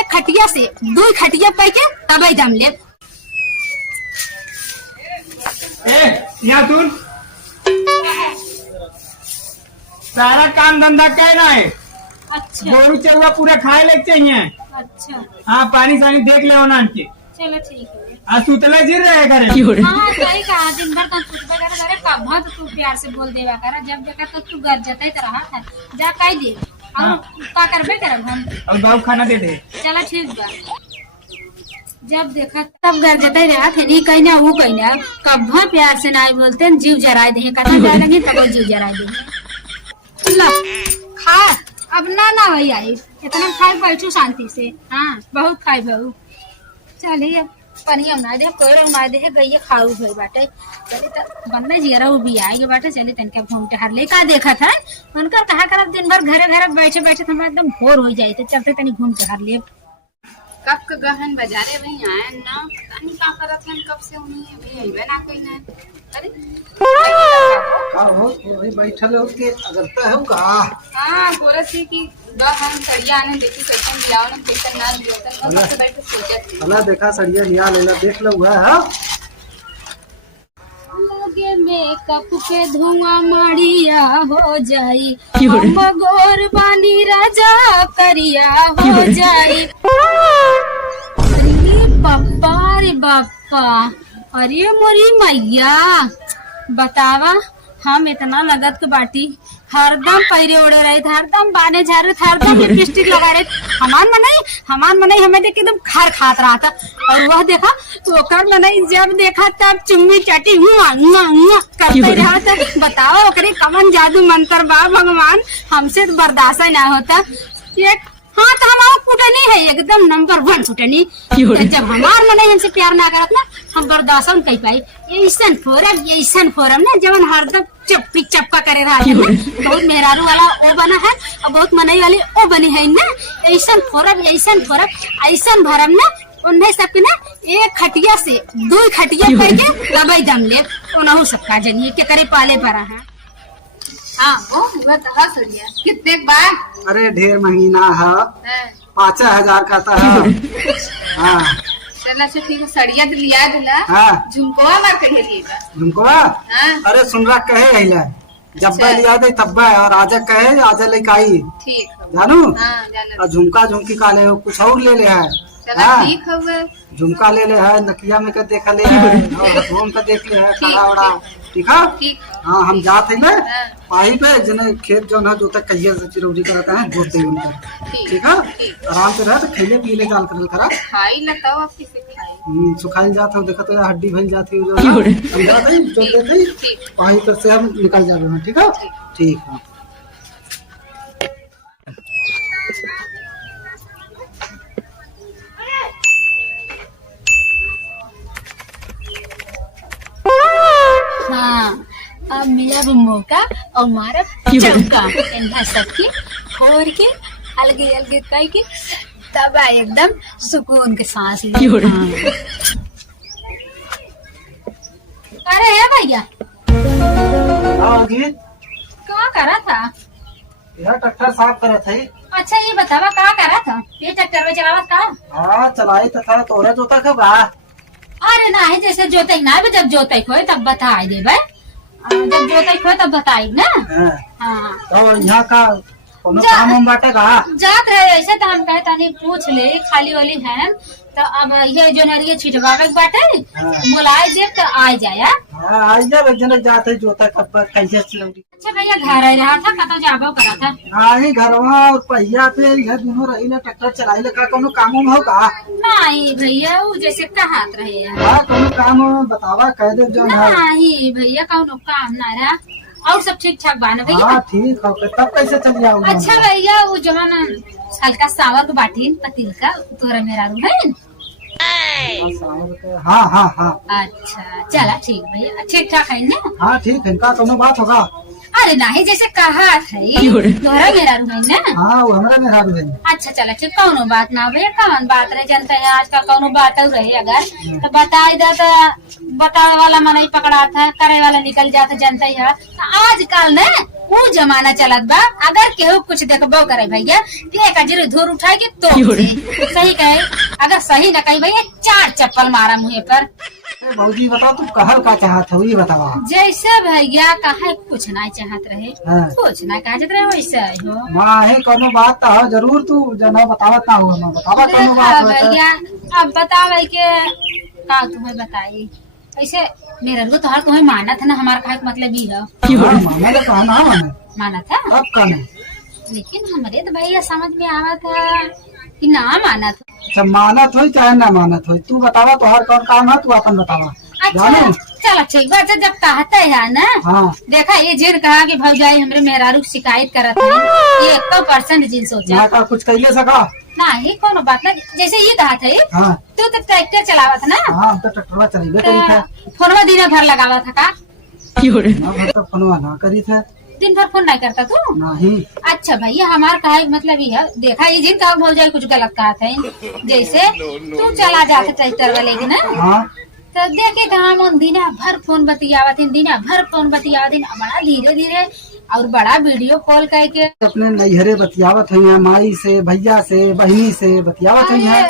एक खटिया से दो खटिया पाई के तब दम ले। यहाँ सुन, सारा काम धंधा कहना है। अच्छा गोरू चलवा पूरा खाए लग चाहिए। अच्छा हाँ, पानी सानी देख ले नाम के। चलो ठीक है। आज सुतला गिर रहे करे। हाँ सही कहा, दिन भर तुम सुतबा करे कब तो तू प्यार से बोल देवा कर, जब देखा तो तू गरजता ही रहा था। जा कह दे और का करबे करब हम। अब बाबू खाना दे दे। चलो ठीक बा। जब देखा तब गरजता ही रहा थे, नहीं कहना वो कहना, कब प्यार से ना बोलते जीव जराए दे, कथा जाए लगे तब जीव जराए दे। लो खा, अब ना वही आई, इतना खाए बैठू शांति से। हाँ बहुत खाए बहू। चलिए पनिया उना दे, कोई उना दे, गई खाऊ भई बाटे। चले तो बंदा जियरा वो भी आएगा बाटे। चले तनके घूम टहर ले का देखा था उनका कहा करब दिन भर घरे घरे बैठे बैठे हमारा एकदम भोर हो जाए, तो चलते तनी घूम टहर ले। कब के गहन बाजारे वही आए ना, कहानी का करत हन, कब से उन्हीं अभी आइबे ना कोई ना। अरे का हो वही बैठल हो के अगरता है का। हां बोले थे कि गहन सड़िया ने देखी कैसे मिलाओ ना, कैसे ना लियो तन कब से बैठ के सोचत। भला देखा सड़िया लिया लेला देख लो हुआ है। लगे मेकअप के धुआं माड़िया हो जाई, हम गोर बानी राजा करिया हो जाई। अरे बापा रे बापा, अरे मोरी मैया बतावा, हम इतना लगत के बाटी हरदम पैरे ओढ़े रहे थे, हरदम बाने झाड़ रहे थे, हरदम लिपस्टिक लगा रहे थे। हमान मनई हमें देख एकदम खार खात रहा था। और वह देखा ओकर मनई जब देखा तब चुम्मी चाटी करते रहा था। बताओ ओकरे कमन जादू मंत्र बा भगवान, हमसे तो बर्दाश्त ना होता। एक हाँ तो हमारा कुटनी है एकदम नंबर 1 कुटनी। जब हमार मनई हमसे प्यार ना करत ना, हम बर्दाश्त नहीं कर पाई। ऐसन फोरम ना जब हरदम चप्पी चप्पा करे रहा है, बहुत मेहरारू वाला ओ बना है और बहुत मनई वाली ओ बनी है ना। ऐसन फोरम ऐसन भरम ना उन्हें सबके ना एक खटिया से दो खटिया पाई के दबाई दम ले। उन्हों सबका जनिए के करे पाले भरा है। हां वो बता सड़िया कितने बार। अरे ढेर महीना है, 5,000 का है। हाँ चला से ठीक है, सड़िया तो लिया दिला। हाँ झुमकोवा मार के लिएगा झुमकोवा। हां अरे सुन रहा कहे अहिला जब लिया दे तब और आजा कहे आजा लेके आई। ठीक है जानू। हां जाना। और झुमका झुमकी का ले कुछ और ले है। चला हाँ। ठीक है, झुमका ले है, नकिया में का देखा ले है, और हथुआ का देख ले है, कड़ा वड़ा। ठीक है। ठीक। हाँ हम जाते हैं हाँ। पाही पे जने खेत जो ना जोता कहिए से चिरौरी करता है जोते हैं उनका। ठीक है। आराम से रह तो खेले पीले जाल कर करा खाई लताओ आप किसे खाई। सुखाई जाते हो देखो तो हड्डी भइल जाती है जो जाते हैं जो देते हैं पाही पे से हम निकल जावे हैं। ठीक है। ठीक है। हाँ अब मिला वो मौका और मारा चमका इन्हें सबकी खोर के अलगे अलगे कह के तब आए एकदम सुकून के सांस ले। हाँ। अरे है भैया आओगी क्या करा था। यह ट्रैक्टर साफ करा था। अच्छा ये बतावा क्या करा था, ये ट्रैक्टर में चलावा था। हाँ चलाई तो था तोरे जोता कब आ। अरे ना है जैसे जोते ना जब जोते खोए तब बताई दे भाई, जब जोते खोए तब बताई ना। हाँ तो यहाँ का कोनो काम हम बाटेगा जात रहे ऐसे तो हम कहे तानी पूछ ले खाली वाली है तो अब ये जो नरिये छिटवावे के बाटे बुलाए दे तो आ जाया। हाँ आज जब एक जन जाते जोता कब कैसे चलौड़ी। अच्छा भैया घर आ रहा था कतो जाबो करा था। हाँ ही घरवा और पहिया पे यह दोनों रही ना ट्रैक्टर चलाई ले का कोनो काम उम हो का। नहीं भैया वो जैसे कहात रहे। हाँ कोनो काम बतावा कह दे जो है। नहीं भैया कौनो काम ना रहा और सब ठीक ठाक बाना भैया। हाँ ठीक है तब कैसे चल जाओगे। अच्छा भैया वो जो है हल्का सावर को बाटी पतिल का तोरा मेरा रू है। हाँ हाँ हाँ अच्छा चला ठीक भैया ठीक ठाक है ना। हाँ ठीक है इनका कोनो बात होगा। अरे नहीं जैसे कहा है तोरा मेरा रू है ना। हाँ वो हमारा मेरा रू है। अच्छा चला ठीक कौनो बात ना भैया कौन बात रहे जनता है आजकल कौनो बात रहे अगर तो बताई दे तो बतावे वाला मन ही पकड़ा था करे वाला निकल जाता जनता है। आजकल न वो जमाना चलत बा। अगर केहू कुछ देखबो करे भैया तो एक अजर धूर उठाए के तो सही कहे, अगर सही न कही भैया 4 चप्पल मारा मुँह पर। भौजी बताओ तुम कहल का चाहत हो ये बताओ। जैसे भैया कहे कुछ ना चाहत रहे, हाँ। कुछ ना चाहत रहे वैसे हो। माँ कोनो बात तो जरूर तू जना बतावत ना हो, बतावा कोनो बात हो भैया अब बतावे के का तुम्हें बताई। ऐसे मेरा रू तो तुम्हें माना था ना, हमारा कहे मतलब ही है माना तो कहा ना माना था, अब कहना। लेकिन हमारे तो भैया समझ में आवा था कि ना माना था। अच्छा मानत हो चाहे ना मानत हो, तू बतावा तो हर कौन काम है तू अपन बतावा। अच्छा चलो ठीक बात है, जब कहते है ना। हाँ। देखा ये जिन कहा कि भौजाई हमरे मेहरारू शिकायत करत है, ये 100% जिन सोचा मैं का कुछ कहिए सका नहीं कोनो बात ना। जैसे ये कहा था हाँ। तू तो ट्रैक्टर चलावत ना, हाँ तो ट्रैक्टर चली करी थे, फोनवा दिन भर लगावा था का? तो फोनवा ना करी थे, दिन भर फोन नहीं करता तू? नहीं। अच्छा भैया हमारा कहा मतलब ये है, देखा ये जिन कहा भौजाई कुछ गलत कहा था, जैसे तू चला जाते ट्रैक्टर वाले के ना, हाँ। तो देखे कहा मन दिना भर फोन बतियावत, दिना भर फोन बतियावत, बड़ा धीरे धीरे और बड़ा वीडियो कॉल करके अपने नैहरे बतियावत हुई है, माई से भैया से बहनी से बतियावत हुई है।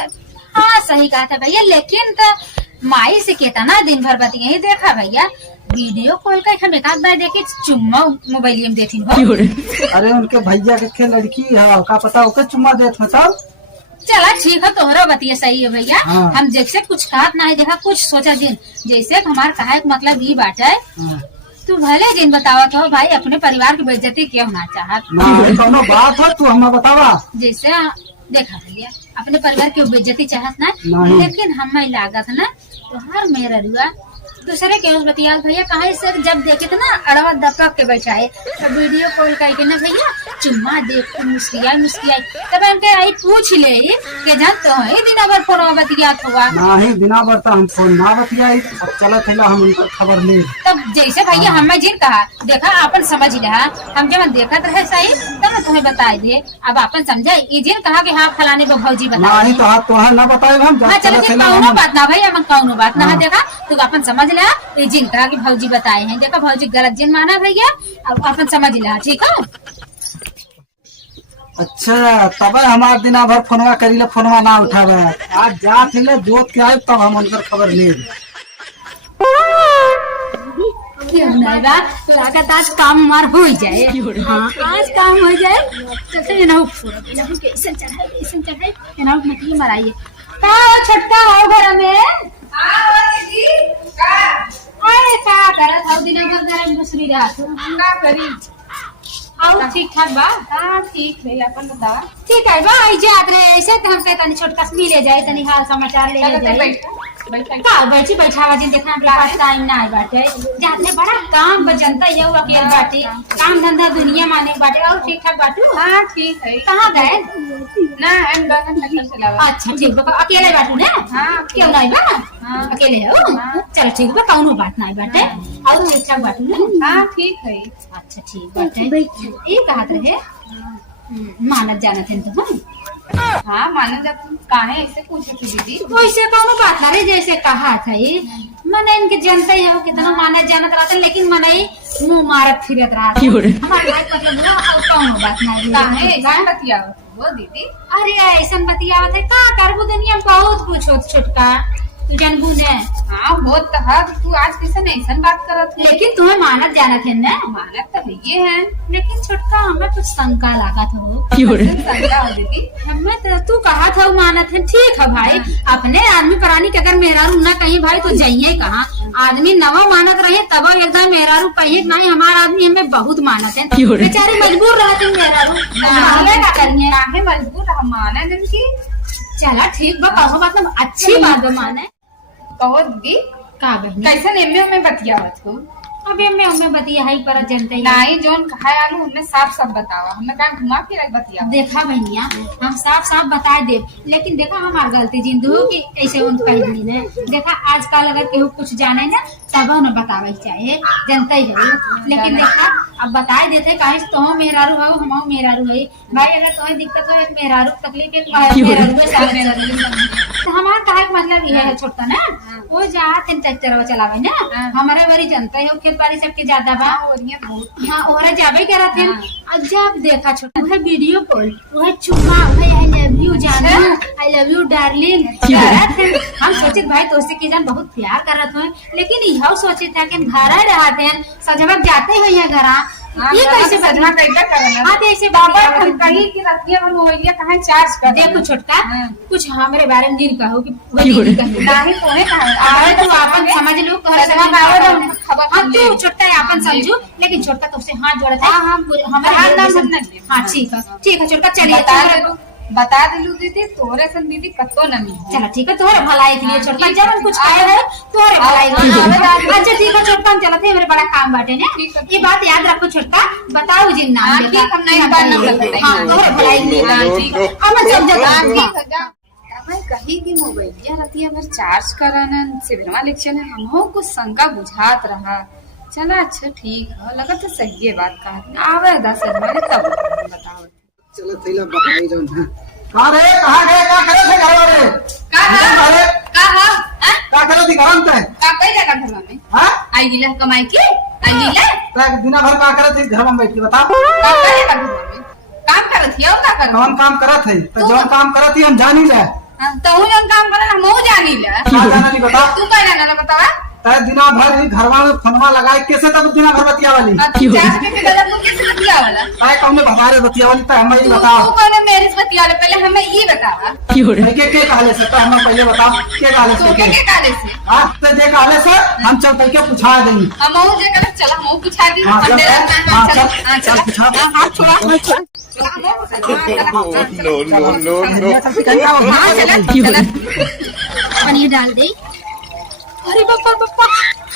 हाँ सही कहा था भैया, लेकिन तो माई से कितना दिन भर बतिया देखा भैया, वीडियो कॉल का हम एक बार देखे चुम्मा मोबाइल में देती हो। अरे उनके भैया के लड़की है, का पता ओके चुम्मा देत मतलब। चला ठीक है, तोहरा बतिया सही है भैया। हाँ। हम जैसे कुछ कहत नहीं देखा, कुछ सोचा जिन जैसे हमार कहा मतलब ये बात है, हाँ। तू भले जिन बतावत हो भाई अपने परिवार की बेइज्जती क्यों ना चाहत ना कोनो बात हो तू हमें बतावा। जैसे देखा भैया अपने परिवार की बेइज्जती चाहत ना, नहीं। लेकिन हमें लागत ना तो हर मेरा रुआ दूसरे के उस बतिया भैया कहा से जब देखे थे ना अड़वा दपक के बैठाए तो वीडियो कॉल करके ना भैया चुम्मा देख के मुस्कियाई तब इनके आई पूछ ले कि जान तो है दिन भर फोन बतिया हुआ नहीं बिना बरता हम फोन ना बतियाई, अब चलत है हम उनका खबर ले। तब जैसे भैया हमें जिन कहा देखा अपन समझ रहा, हम जब देखत रहे सही तब मैं तुम्हें बताए दे, अब अपन समझे ये जिन कहा कि हाँ फलाने को भौजी बता नहीं तो हाथ तो है ना बताए हम। हाँ चलो कौनो बात ना भैया मैं कौनो बात ना देखा तो अपन समझ लिया ये जिन कहा कि भौजी बताए हैं, देखा भौजी गलत जिन माना भैया अब अपन समझ लिया ठीक है। अच्छा तब हमार दिना भर फोनवा करी फोनवा ना उठावे, आज जा थे जोत के आए तब हम उनकर खबर ले। लागत आज काम हमार हो जाए। हाँ आज काम हो जाए तो कैसे चढ़ाए मछली मराइए का छोटका हो घर में। अरे का करत हो दिन भर घर में घुसरी रहा का करी और ठीक ठाक बा? हाँ ठीक है अपन बता। ठीक है बा आई जात रहे ऐसे तो हम कहता नहीं छोटका से मिले जाए तनी हाल समाचार ले जाए का बैठी बैठावा जिन देखा लास्ट टाइम ना आए बाटे जाते बड़ा काम बजनता ये अकेले बाटे काम धंधा दुनिया माने बाटे और ठीक ठाक बाटू। हाँ ठीक है। कहाँ गए ना हम बगन में चलावा। अच्छा ठीक बा अकेले बाटू ना। हाँ क्यों नहीं बा अकेले हो चलो ठीक बा कौनो बात नहीं बाटे और ठीक ठाक बाटू ना। हाँ ठीक है। अच्छा ठीक बाटे ये कहा रहे मानत जाना थे तो हम हाँ मानो जब काहे ऐसे पूछे थी दीदी वैसे कौनो बात ना रे जैसे कहा था ये मैंने इनके जनता ही हो कितना मानत जानत रहा था लेकिन मैंने मुंह मारत फिरत रहा था हमारे भाई मतलब और कौनो बात नहीं काहे ऐसे बतिया वो दीदी। अरे ऐसा बतियावत है का करबू दुनिया में बहुत कुछ होत छोटका तू जानबू ने। हाँ हो तो है तू आज किसे ऐसा बात करत है लेकिन तुम्हें मानत जानत है ना। मानत तो ये है लेकिन छोटका हमें कुछ शंका लागत हो दीदी। हमें तो तू कहा था मानत है ठीक है भाई अपने आदमी प्राणी के अगर मेहरारू ना कहीं भाई तो जाइए कहाँ आदमी नवा मानत रहे तब एकदम मेहरारू कहीं नहीं हमारा आदमी हमें बहुत मानत है बेचारे मजबूर रहते मेहरारू काहे मजबूर हम माने दिन की। चला ठीक बा कहो मतलब अच्छी बात माने कहो दीदी का बहनी कैसे एमे में बतियावत हो। अबे मैं बतिया है पर जनता ही नहीं जोन कहा आलू हमने साफ साफ बतावा हमने कहा घुमा फिर बतिया देखा बहनिया हम साफ बता दे लेकिन देखा हमार गलती जिंदू की ऐसे उन कही दी ने देखा आजकल अगर केहू कुछ जाने ना तब उन्हें बतावे चाहिए जनता ही है लेकिन देखा अब बताए देते कहे तो मेहरारू हो हम मेहरारू है भाई अगर तुम्हें दिक्कत हो एक मेहरारू तकलीफ एक मेहरारू तो हमारा कहा मतलब ये है छोटका ना वो जात ट्रैक्टर चलावे ना हमारे बारी जनता है खेत बाड़ी सबके ज्यादा बा हाँ ओरा जाबे करत है अब जब देखा छोटा वह वीडियो कॉल वह चुम्मा वह आई लव यू जानू आई लव यू डार्लिंग करत है। हम सोचे भाई तो उससे के जान बहुत प्यार करत हो लेकिन यह सोचे था कि घर रहते हैं सजवा जाते हैं यहाँ घर ये कैसे सजना कैसा करना हाँ तो ऐसे बाबा हम कहीं की रतिया में मोबाइलिया कहाँ चार्ज कर देखो छोटका कुछ हमारे बारे में नहीं कहो कि वही कहो नहीं तोहे कहा आवे तो अपन समझ लो हाँ तू छोटका अपन समझू लेकिन छोटका तुमसे हाथ जोड़ा था हमारे हाँ ठीक है छोटका चलिए बता दिलू दीदी तोरे सन दीदी कतो नमी चलो ठीक है तोहरे भलाई के लिए छोटका जब हम कुछ आए है तोहरे भलाई के लिए अच्छा ठीक है छोटका हम चलते हैं मेरे बड़ा काम बाटे ना ये बात याद रखो छोटका बताओ जिन नाम ठीक हम नहीं बात हाँ तोहरे भलाई के लिए ठीक अब समझ भाई कहीं की मोबाइलिया रतिया भर चार्ज कराना शिविरमा लेक्चर है हमको कुछ शंका बुझात रहा चला अच्छा ठीक है लगा तो सही है बात कहा आवे 10 हमारे तब बताओ चलो थैला बताई जौन है कहां रे कहां गए का करे थे घर वाले का करे दिखान ते का कई जगह घर में हां आई गिला कमाई की आई गिला तक दिन भर का करे थे घर में बैठ के बता का कई जगह घर में काम करत हियो का कर कौन काम करत है तो जौन काम करत है हम जानी ले तो हूं जन काम करे हम जानी ले का जाना नहीं बता तू का जाना बतावा तय दिना भर ही घरवा में फोनवा लगाए कैसे तब दिना भर बतिया वाली चार्ज के गलत लोग कैसे बतिया वाला काय कौन भगारे बतिया वाली तो हमें तू बताओ कौन मेरे से बतिया वाले पहले हमें ये बतावा के कहले से तो हमें पहले बताओ के कहले तो से के काले से हां तो जे कहले से हम चल के पूछा देंगे हम हो जे गलत चला हम पूछा दी हां हम तेरा हां चल चल पूछा हां छोड़ा हाँ चला पनीर डाल दे अरे बापा बापा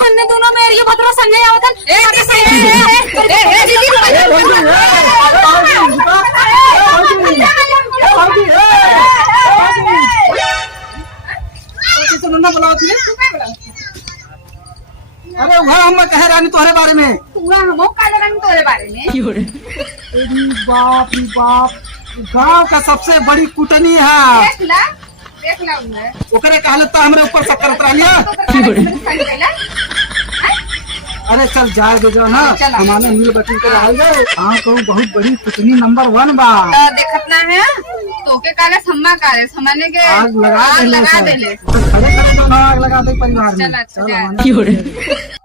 हमने दोनों में ये भद्रा संगे आवतन अरे वह हम कह रानी तोहरे बारे में पूरा हम का जान तोरे बारे में बाप रे बाप गांव का सबसे बड़ी कुटनी है देख ला उन्हें ओकरे कहले तो हमरे ऊपर शक्कर उतरा लिया अरे चल जाए दे जो ना हमारे मिल बटन के रह गए हाँ कहूँ बहुत बड़ी कुटनी नंबर 1 बा देखत ना है तो के काले सम्मा काले समाने के आग लगा दे लगा दे ले खड़े खड़े आग लगा दे परिवार में चल अच्छा